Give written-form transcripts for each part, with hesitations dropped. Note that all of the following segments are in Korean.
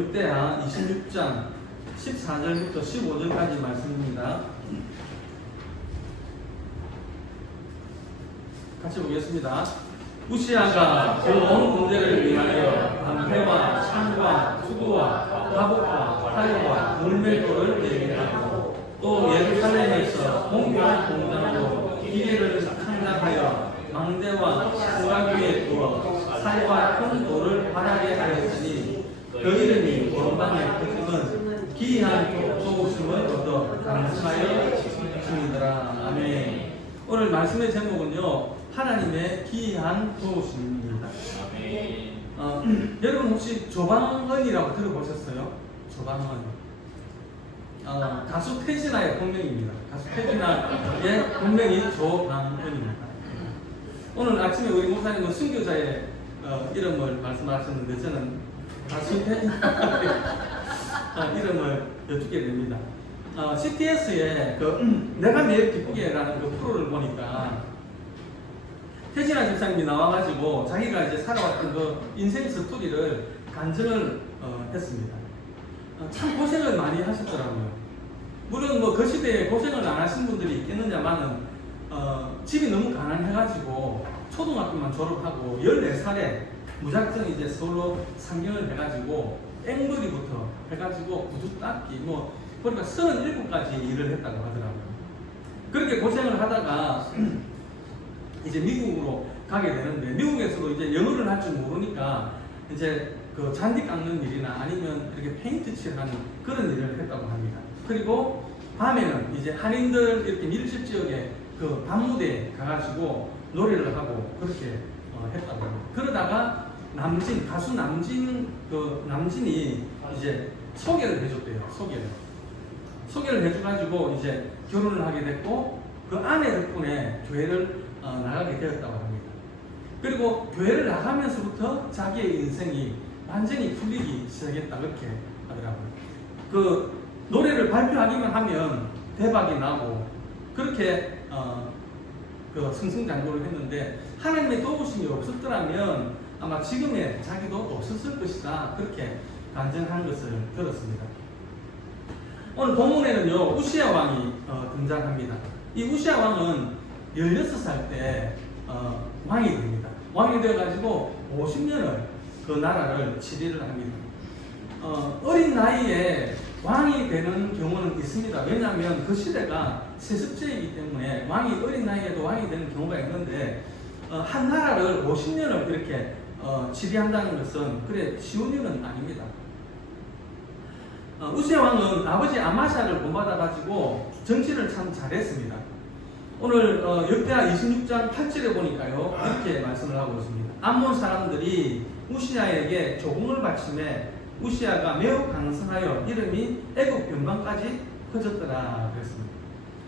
역대하 26장 14절부터 15절까지 말씀입니다. 같이 보겠습니다. 우시아가 그 온 군대를 위하여 방패와 창과 투구와 갑옷과 활과 물맷돌을 예비하고 또 예루살렘에서 공교한 공장으로 기계를 상장하여 망대와 수각 위에 두어 살과 큰 돌을 바라게 하였으니 그 이름이 원방의 표징은 기이한 도우심을 얻어 감사하여 주니더라. 아멘. 오늘 말씀의 제목은요, 하나님의 기이한 도우심입니다. 여러분 혹시 조방은이라고 들어보셨어요? 조방은. 가수 태진아의 본명입니다. 가수 태진아의 본명이 조방은입니다. 오늘 아침에 우리 목사님은 순교자의 이름을 말씀하셨는데 저는 가수 태진아의 이름을 여쭙게 됩니다. CTS의 내가 매일 기쁘게라는 그 프로를 보니까 태진아 집사님이 나와가지고 자기가 이제 살아왔던 그 인생 스토리를 간증을 했습니다. 참 고생을 많이 하셨더라고요. 물론 뭐 그 시대에 고생을 안 하신 분들이 있겠느냐마는 집이 너무 가난해가지고 초등학교만 졸업하고 14살에 무작정 이제 서울로 상경을 해가지고 앵벌이부터 해가지고 구두 닦기 뭐 그러니까 37가지 일을 했다고 하더라고요. 그렇게 고생을 하다가 이제 미국으로 가게 되는데 미국에서도 이제 영어를 할 줄 모르니까 이제 그 잔디 깎는 일이나 아니면 이렇게 페인트 칠하는 그런 일을 했다고 합니다. 그리고 밤에는 이제 한인들 이렇게 밀집 지역에 그 밤무대에 가가지고 노래를 하고 그렇게 했다고 합니다. 그러다가 가수 남진이 이제 소개를 해줬대요. 소개를 해줘가지고 이제 결혼을 하게 됐고 그 아내 덕분에 교회를 나가게 되었다고 합니다. 그리고 교회를 나가면서부터 자기의 인생이 완전히 풀리기 시작했다 그렇게 하더라고요. 그 노래를 발표하기만 하면 대박이 나고 그렇게 그 승승장구를 했는데 하나님의 도우심이 없었더라면 아마 지금의 자기도 없었을 것이다 그렇게 간증한 것을 들었습니다. 오늘 본문에는요 우시아 왕이 등장합니다. 이 우시아 왕은 16살 때 왕이 됩니다. 왕이 되어가지고 50년을 그 나라를 치리를 합니다. 어린 나이에 왕이 되는 경우는 있습니다. 왜냐하면 그 시대가 세습제이기 때문에 왕이 어린 나이에도 왕이 되는 경우가 있는데 한 나라를 50년을 이렇게 치리한다는 것은 그래 쉬운 일은 아닙니다. 우시아 왕은 아버지 아마샤를 본받아가지고 정치를 참 잘했습니다. 오늘 역대하 26장 8절에 보니까요 이렇게 말씀을 하고 있습니다. 암몬 사람들이 우시아에게 조공을 바치매 우시아가 매우 강성하여 이름이 애굽 변방까지 퍼졌더라 그랬습니다.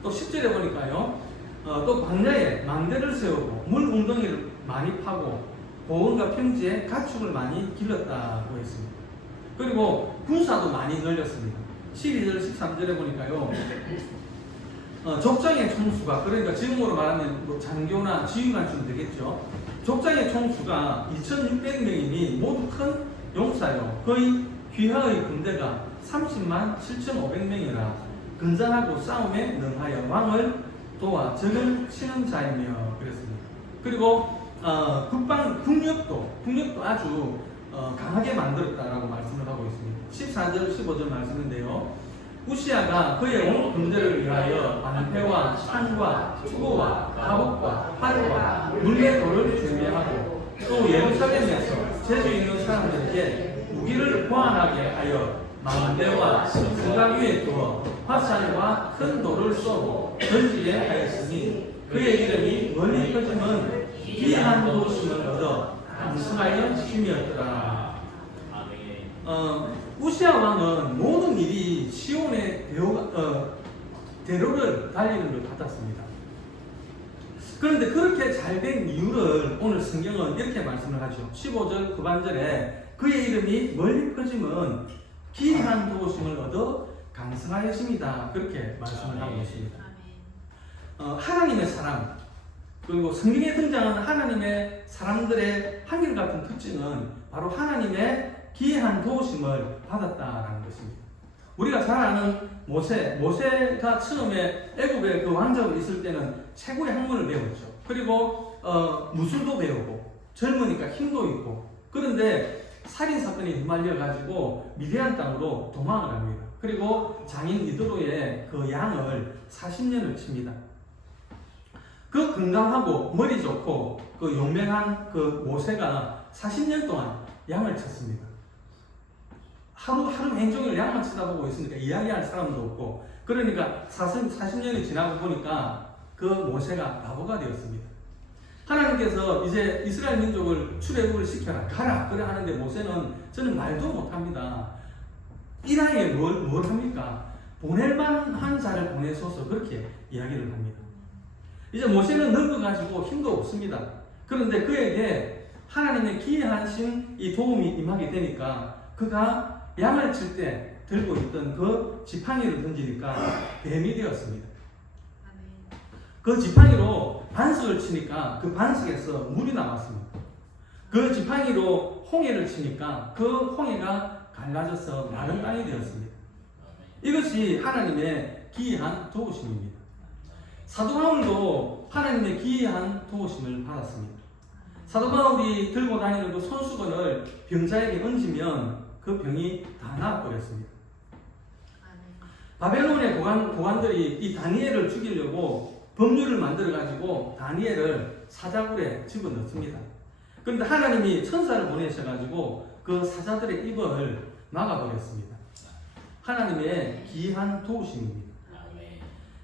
또 10절에 보니까요 또 광야에 망대를 세우고 물 웅덩이를 많이 파고 고원과 평지에 가축을 많이 길렀다고 했습니다. 그리고 군사도 많이 늘렸습니다. 12절 13절에 보니까요 족장의 총수가 그러니까 지금으로 말하면 뭐 장교나 지휘관쯤 되겠죠. 족장의 총수가 2,600명이니 모두 큰 용사요. 거의 귀하의 군대가 30만 7,500명이라 근전하고 싸움에 능하여 왕을 도와 적을 치는 자이며 그랬습니다. 그리고 국력도 아주 강하게 만들었다라고 말씀을 하고 있습니다. 14절 15절 말씀인데요. 우시아가 그의 온 군대를 위하여 방패와 창과 투구와 갑옷과 활과 물맷돌을 준비하고 또 예루살렘에서 재주 있는 사람들에게 무기를 보완하게 하여 망대와 수각 위에 두어 화살과 큰 돌을 쏘고 던지게 하였으니 그의 이름이 멀리 퍼지면 기이한 도우심을 얻어 강성하여 심이었더라. 우시아 왕은 모든 일이 시온의 대로를 달리는 걸 같았습니다. 그런데 그렇게 잘 된 이유를 오늘 성경은 이렇게 말씀을 하죠. 15절 후반절에 그의 이름이 멀리 퍼지면 기이한 도우심을 얻어 강성하였습니다. 그렇게 말씀을 하고 있습니다. 하나님의 사람 그리고 성경에 등장하는 하나님의 사람들의 한결같은 특징은 바로 하나님의 기이한 도우심을 받았다라는 것입니다. 우리가 잘 아는 모세가 처음에 애굽의 그 왕적으로 있을 때는 최고의 학문을 배웠죠. 그리고 무술도 배우고 젊으니까 힘도 있고, 그런데 살인 사건에 휘말려 가지고 미디안 땅으로 도망을 합니다. 그리고 장인 이드로의 그 양을 40년을 칩니다. 그 건강하고 머리 좋고 그 용맹한 그 모세가 40년 동안 양을 쳤습니다. 하루 종일 양만 쳐다보고 있으니까 이야기할 사람도 없고, 그러니까 40년이 지나고 보니까 그 모세가 바보가 되었습니다. 하나님께서 이제 이스라엘 민족을 출애굽을 시켜라, 가라 그래 하는데 모세는 저는 말도 못합니다. 이 나이에 뭘 합니까? 보낼 만한 자를 보내소서, 그렇게 이야기를 합니다. 이제 모세는 늙어가지고 힘도 없습니다. 그런데 그에게 하나님의 기이하신 이 도움이 임하게 되니까 그가 양을 칠 때 들고 있던 그 지팡이를 던지니까 뱀이 되었습니다. 그 지팡이로 반석을 치니까 그 반석에서 물이 나왔습니다. 그 지팡이로 홍해를 치니까 그 홍해가 갈라져서 마른 땅이 되었습니다. 이것이 하나님의 기이한 도우심입니다. 사도 바울도 하나님의 기이한 도우심을 받았습니다. 사도 바울이 들고 다니는 그 손수건을 병자에게 얹으면 그 병이 다 나아버렸습니다. 바벨론의 고관들이 이 다니엘을 죽이려고 법률을 만들어가지고 다니엘을 사자굴에 집어넣습니다. 그런데 하나님이 천사를 보내셔가지고 그 사자들의 입을 막아버렸습니다. 하나님의 기이한 도우심입니다.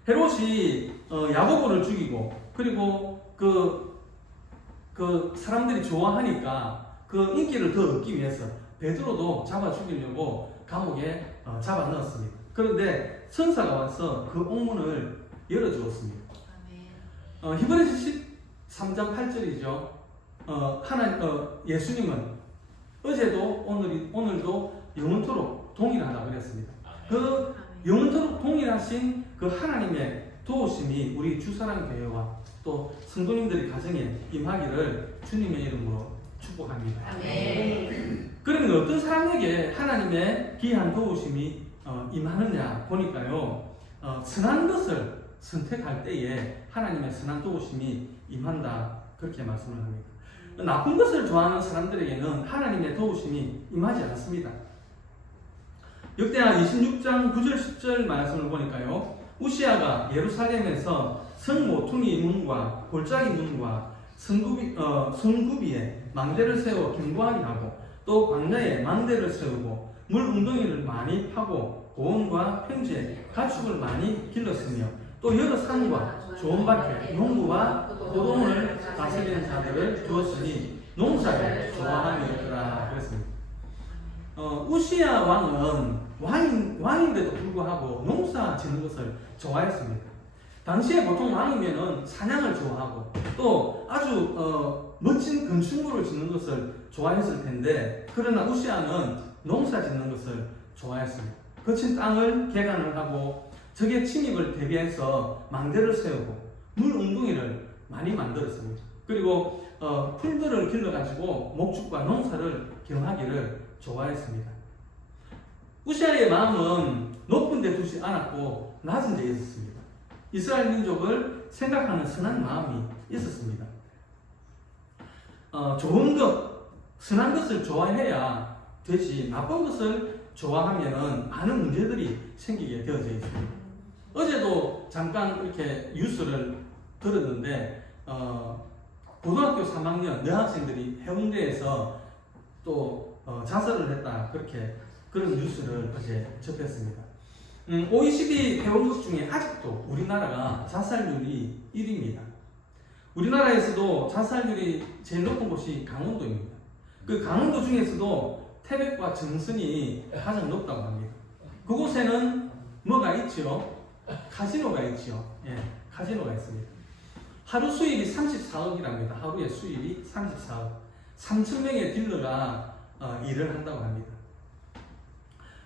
헤롯이 야고보를 죽이고, 그리고 그 사람들이 좋아하니까 그 인기를 더 얻기 위해서 베드로도 잡아 죽이려고 감옥에 잡아 넣었습니다. 그런데 천사가 와서 그 옥문을 열어주었습니다. 히브리서 13장 8절이죠. 예수님은 어제도 오늘도 영원토록 동일하다고 그랬습니다. 그 영원토록 동일하신 그 하나님의 도우심이 우리 주사랑교회와 또 성도님들이 가정에 임하기를 주님의 이름으로 축복합니다. 그러면 어떤 사람에게 하나님의 기이한 도우심이 임하느냐 보니까요, 선한 것을 선택할 때에 하나님의 선한 도우심이 임한다, 그렇게 말씀을 합니다. 나쁜 것을 좋아하는 사람들에게는 하나님의 도우심이 임하지 않습니다. 역대하 26장 9절 10절 말씀을 보니까요, 우시아가 예루살렘에서 성 모퉁이 문과 골짜기 문과 성구비에 망대를 세워 견고하게 하고, 또 광야에 망대를 세우고 물 웅덩이를 많이 파고 고원과 평지에 가축을 많이 길렀으며, 또 여러 산과 좋은 밭에 농부와 고동을 다스리는 자들을 두었으니 농사를 좋아하였더라 그랬습니다. 우시아 왕은 왕인데도 불구하고 농사 짓는 것을 좋아했습니다. 당시에 보통 왕이면은 사냥을 좋아하고 또 아주 멋진 건축물을 짓는 것을 좋아했을 텐데, 그러나 우시아는 농사 짓는 것을 좋아했습니다. 거친 땅을 개간을 하고 적의 침입을 대비해서 망대를 세우고 물 웅덩이를 많이 만들었습니다. 그리고 풀들을 길러가지고 목축과 농사를 경하기를 좋아했습니다. 우시아의 마음은 높은 데 두지 않았고 낮은 데 있었습니다. 이스라엘 민족을 생각하는 선한 마음이 있었습니다. 좋은 것, 선한 것을 좋아해야 되지, 나쁜 것을 좋아하면 많은 문제들이 생기게 되어져 있습니다. 어제도 잠깐 이렇게 뉴스를 들었는데, 고등학교 3학년 여학생들이 해운대에서 또 자살을 했다, 그런 뉴스를 어제 접했습니다. OECD 회원국 중에 아직도 우리나라가 자살률이 1위입니다. 우리나라에서도 자살률이 제일 높은 곳이 강원도입니다. 그 강원도 중에서도 태백과 정선이 가장 높다고 합니다. 그곳에는 뭐가 있죠? 카지노가 있죠. 예, 카지노가 있습니다. 하루 수입이 34억이랍니다. 하루의 수입이 34억. 3,000명의 딜러가 일을 한다고 합니다.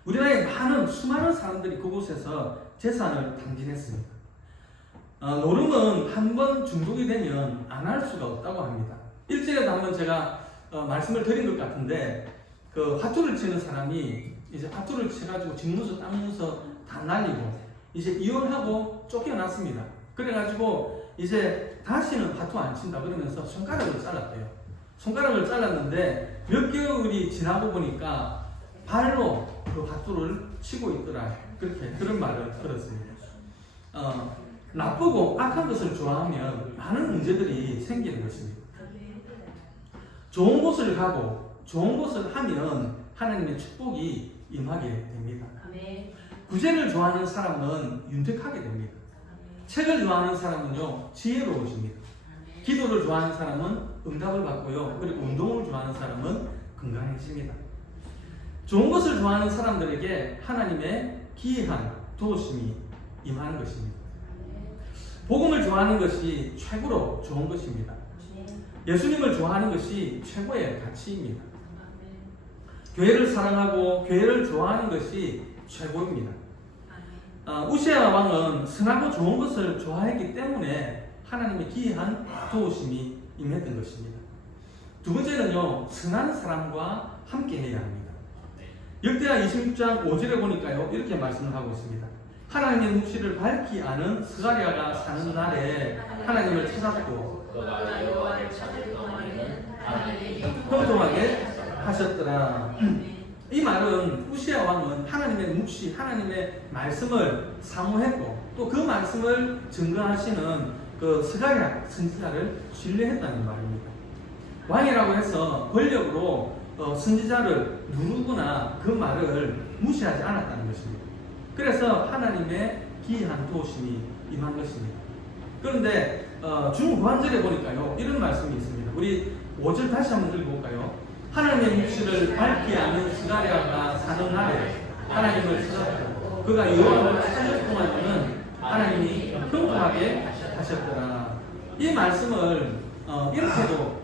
우리나라의 수많은 사람들이 그곳에서 재산을 탕진했습니다. 노름은 한 번 중독이 되면 안 할 수가 없다고 합니다. 일전에도 한번 제가 말씀을 드린 것 같은데, 그 밧줄을 치는 사람이 이제 밧줄을 쳐가지고 집문서 땅문서 다 날리고 이제 이혼하고 쫓겨났습니다. 그래가지고 이제 다시는 밧줄 안 친다 그러면서 손가락을 잘랐대요. 손가락을 잘랐는데 몇 개월이 지나고 보니까 발로 그 밧줄을 치고 있더라. 그런 말을 들었습니다. 나쁘고 악한 것을 좋아하면 많은 문제들이 생기는 것입니다. 좋은 곳을 가고 좋은 곳을 하면 하나님의 축복이 임하게 됩니다. 구제를 좋아하는 사람은 윤택하게 됩니다. 책을 좋아하는 사람은요 지혜로워집니다. 기도를 좋아하는 사람은 응답을 받고요. 그리고 운동을 좋아하는 사람은 건강해집니다. 좋은 것을 좋아하는 사람들에게 하나님의 기이한 도우심이 임하는 것입니다. 복음을 좋아하는 것이 최고로 좋은 것입니다. 예수님을 좋아하는 것이 최고의 가치입니다. 교회를 사랑하고 교회를 좋아하는 것이 최고입니다. 우시아 왕은 선하고 좋은 것을 좋아했기 때문에 하나님의 기이한 도우심이 임했던 것입니다. 두 번째는요, 선한 사람과 함께 해야 합니다. 역대하 26장 5절에 보니까요, 이렇게 말씀을 하고 있습니다. 하나님의 묵시를 밝히 아는 스가랴가 사는 날에 하나님을 찾았고 형통하게 하셨더라. 이 말은 우시아 왕은 하나님의 묵시, 하나님의 말씀을 사모했고 또 그 말씀을 증거하시는 그 스가랴 선지자를 신뢰했다는 말입니다. 왕이라고 해서 권력으로 선지자를 누르거나 그 말을 무시하지 않았다는 것입니다. 그래서 하나님의 기이한 도우심이 임한 것입니다. 그런데 중후반절에 보니까요 이런 말씀이 있습니다. 우리 5절 다시 한번 읽어볼까요? 하나님의 묵시를 밝히 아는 스가랴가 사는 날에 하나님을 찾았고 그가 여호와를 찾을 동안에는 하나님이 형통하게 하셨더라. 이 말씀을 이렇게도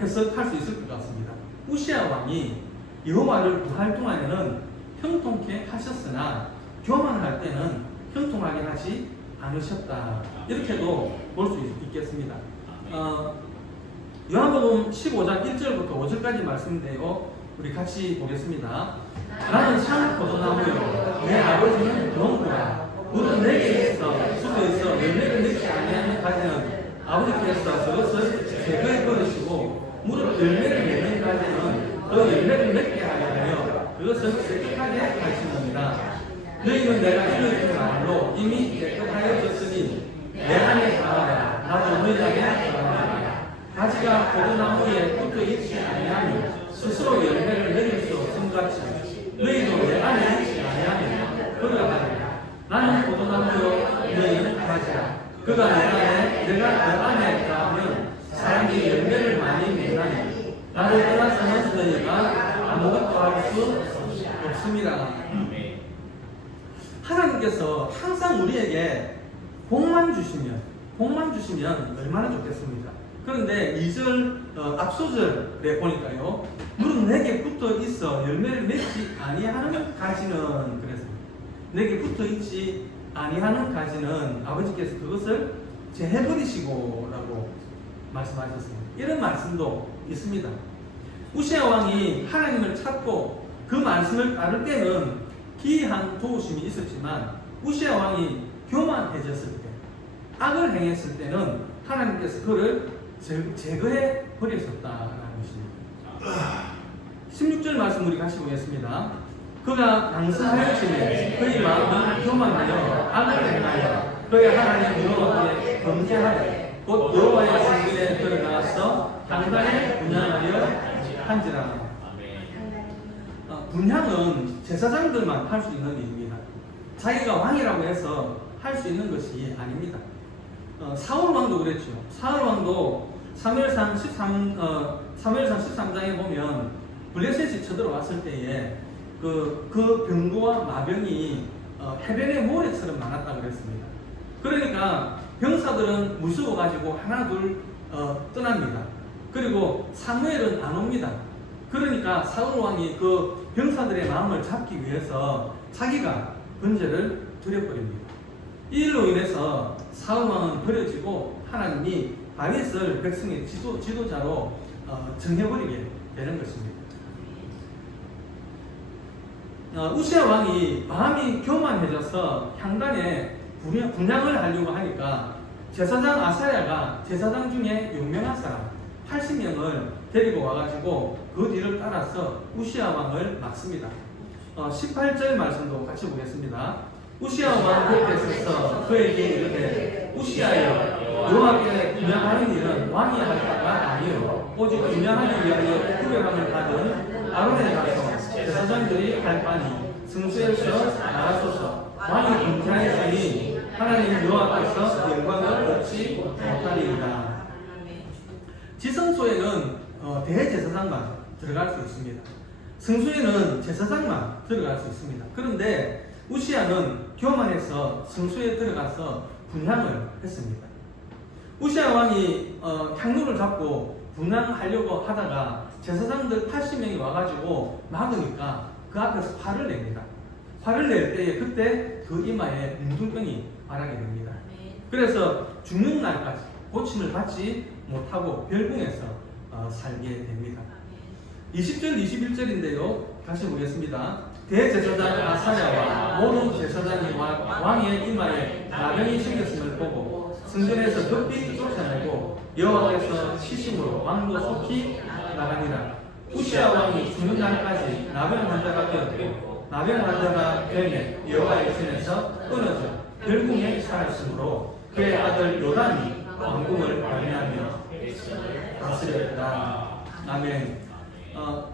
해석할 수 있을 것 같습니다. 우시아 왕이 여호와를 구할 동안에는 형통케 하셨으나 교만할 때는 형통하게 하지 않으셨다. 이렇게도 볼 수 있겠습니다. 요한복음 15장 1절부터 5절까지 말씀인데요. 우리 같이 보겠습니다. 나는 참 포도나무요 내 아버지는 농부라. 물은 내게 있어 숲에서 열매를 맺지 아니하는 가지는 아버지께서 저것을 제거해 버리시고 물은 열매를 맺는 가지는 그 열매를 맺게 하려 그것을 깨끗하게 하시느니라. 너희는 내가 이르는 말로 이미 깨끗하여졌으니 내 안에 가라. 나도 너희 안에 가라. 가지가 포도나무에 붙어 있지 아니하면 스스로 열매를 맺을 수 없음 같이 너희도 내 안에 있지 아니하면 그가 가리라. 나는 포도나무요 너희는 가지라. 그가 내 안에 내가 그 안에 가면 사람이 열매를 많이 맺나니 나를 떠나서는 너희가 아무것도 할 수 없습니다. 하나님께서 항상 우리에게 복만 주시면 얼마나 좋겠습니까? 그런데 2절 앞소절에 보니까요 물은 내게 붙어 있어 열매를 맺지 아니하는 가지는 그랬습니다. 내게 붙어 있지 아니하는 가지는 아버지께서 그것을 제해버리시고 라고 말씀하셨습니다. 이런 말씀도 있습니다. 우시아 왕이 하나님을 찾고 그 말씀을 따를 때는 기이한 도우심이 있었지만 우시아 왕이 교만해졌을 때 악을 행했을 때는 하나님께서 그를 제거해 버리셨다라는 것입니다. 16절 말씀 우리 같이 보겠습니다. 그가 강성하였으니 그의 마음은 교만하여 악을 행하여 그의 하나님 여호와께 범죄하되 곧 여호와의 성전에 들어가서 당당히 분향하려 한지라. 분향은 제사장들만 할 수 있는 일입니다. 자기가 왕이라고 해서 할 수 있는 것이 아닙니다. 사울 왕도 그랬죠. 사울 왕도 사무엘상 13장에 보면 블레셋이 쳐들어왔을 때에 그 병거와 마병이 해변의 모래처럼 많았다고 그랬습니다. 그러니까 병사들은 무서워가지고 하나 둘 떠납니다. 그리고 사무엘은 안 옵니다. 그러니까 사울 왕이 그 병사들의 마음을 잡기 위해서 자기가 번제를 드려버립니다. 이 일로 인해서 사울 왕은 버려지고 하나님이 다윗을 백성의 지도자로 정해버리게 되는 것입니다. 우시아 왕이 마음이 교만해져서 향단에 분향을 하려고 하니까 제사장 아사야가 제사장 중에 유명한 사람 80명을 데리고 와가지고 그 뒤를 따라서 우시아 왕을 막습니다. 18절 말씀도 같이 보겠습니다. 우시아 왕 곁에 서서 그에게 이르되 우시아여 여호와께 분향하는 일은 왕이 할 바가 아니요 오직 분향하기 위하여 구별함을 받은 아론에 가서 제사장들이 할 바니 성소에서 나가소서. 왕이 분향했으니 하나님 여호와께서 영광을 얻지 못하리이다. 지성소에는 대제사장만 들어갈 수 있습니다. 성소에는 제사장만 들어갈 수 있습니다. 그런데 우시아는 교만해서 성소에 들어가서 분향을 했습니다. 우시아 왕이 향로를 잡고 분향하려고 하다가 제사장들 80명이 와가지고 막으니까 그 앞에서 화를 냅니다. 화를 낼 때에 그때 그 이마에 문둥병이 말하게 됩니다. 그래서 죽는 날까지 고침을 받지 못하고 별궁에서 살게 됩니다. 20절 21절인데요. 다시 보겠습니다. 대제사장 아사야와 모든 제사장이 왕의 이마에 나병이 생겼음을 보고 성전에서 급히 쫓아내고 여호와께서 시심으로 왕도 속히 나가니라. 우시아 왕이 죽는 날까지 나병 환자가 되었고 나병 환자가 되매 여호와의 손에서 끊어져 별궁에 살았으므로 그의 아들 요담이 왕궁을 관리하며 다스렸다. 아멘.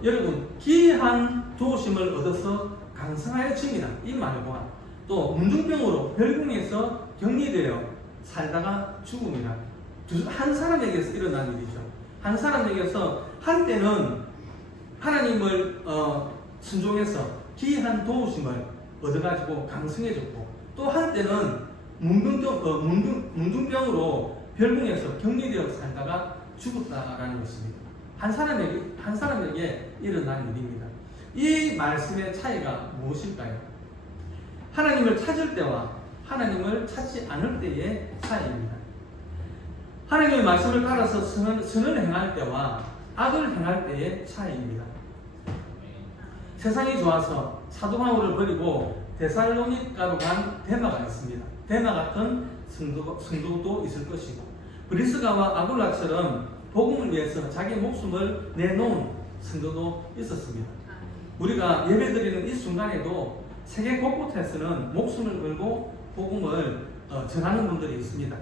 여러분 기이한 도우심을 얻어서 강성하여집니다. 이 말과 또 문둥병으로 별궁에서 격리되어 살다가 죽음이라 한 사람에게서 일어난 일이죠. 한 사람에게서 한때는 하나님을 순종해서 기이한 도우심을 얻어가지고 강성해졌고 또 한때는 문둥병으로 별궁에서 격리되어 살다가 죽었다라는 것입니다. 한 사람에게 일어난 일입니다. 이 말씀의 차이가 무엇일까요? 하나님을 찾을 때와 하나님을 찾지 않을 때의 차이입니다. 하나님의 말씀을 따라서 선을 행할 때와 악을 행할 때의 차이입니다. 세상이 좋아서 사도 바울을 버리고 데살로니가로 간 데마가 있습니다. 데마 같은 성도도 있을 것이고 브리스가와 아굴라처럼 복음을 위해서 자기 목숨을 내놓은 성도도 있었습니다. 우리가 예배드리는 이 순간에도 세계 곳곳에서는 목숨을 걸고 복음을 전하는 분들이 있습니다.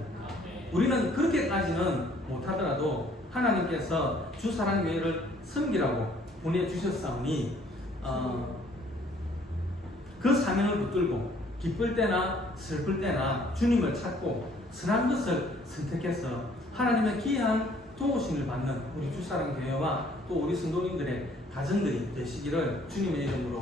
우리는 그렇게까지는 못하더라도 하나님께서 주사랑교회를 섬기라고 보내주셨사오니 그 사명을 붙들고 기쁠 때나 슬플 때나 주님을 찾고 선한 것을 선택해서 하나님의 귀한 도우심을 받는 우리 주사랑교회와 또 우리 성도님들의 가정들이 되시기를 주님의 이름으로